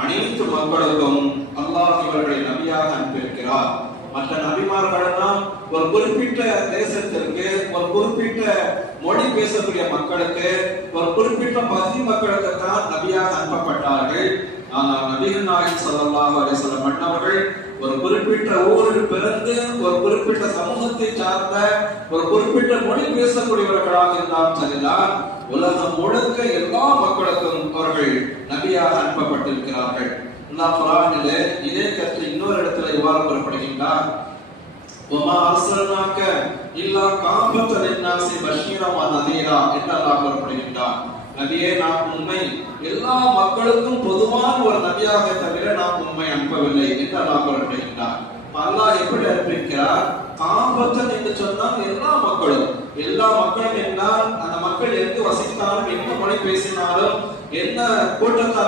அனைத்து மக்களுக்கும் அல்லாஹ் இவர்களை நபியாக அனுப்பியிருக்கிறார். மற்ற நபிமார்களெல்லாம் ஒரு குறிப்பிட்ட தேசத்திற்கு, ஒரு குறிப்பிட்ட மொழி பேசக்கூடிய மக்களுக்கு, ஒரு குறிப்பிட்ட பகுதி மக்களுக்கு தான் நபியாக அனுப்பப்பட்டார்கள். ஆனால் நபிகள் நாயகம் ஸல்லல்லாஹு அலைஹி வஸல்லம் மன்னர்கள் ஒரு குறிப்பிட்ட ஊரில் பிறந்து ஒரு குறிப்பிட்ட சமூகத்தை சார்ந்த ஒரு குறிப்பிட்ட மொழி பேசக்கூடியவர்களாக இருந்தாலும் சரிதான், உலகம் முழுக்க எல்லா மக்களுக்கும் அவர்கள் நபியாக அனுப்பப்பட்டிருக்கிறார்கள். அல்லாஹ் குர்ஆனிலே இதே கருத்து இன்னொரு இடத்துல இவ்வாறு குறிப்பிடுகின்றார். வமா அர்ஸல்னாக இல்லா காஃபத்தன் லின்னாஸி பஷீரா வ நதீரா என்று அல்லாஹ் குறிப்பிடுகின்றார். நபியே, நாம் உம்மை எல்லா மக்களுக்கும் பொதுவான ஒரு நபியாக தவிர நாம் உம்மை அனுப்பவில்லை என்று அல்லாஹ் குறிப்பிடுகின்றார். அல்லாஹ் எப்படி அனுப்பியிருக்கிறார்? காஃபத்தன் என்று சொன்னால் எல்லா மக்களும். எல்லா மக்களும் என்றால் அந்த மக்கள் எங்கு வசித்தாலும், என்ன மொழி பேசினாலும், என்ன கூட்டத்தார்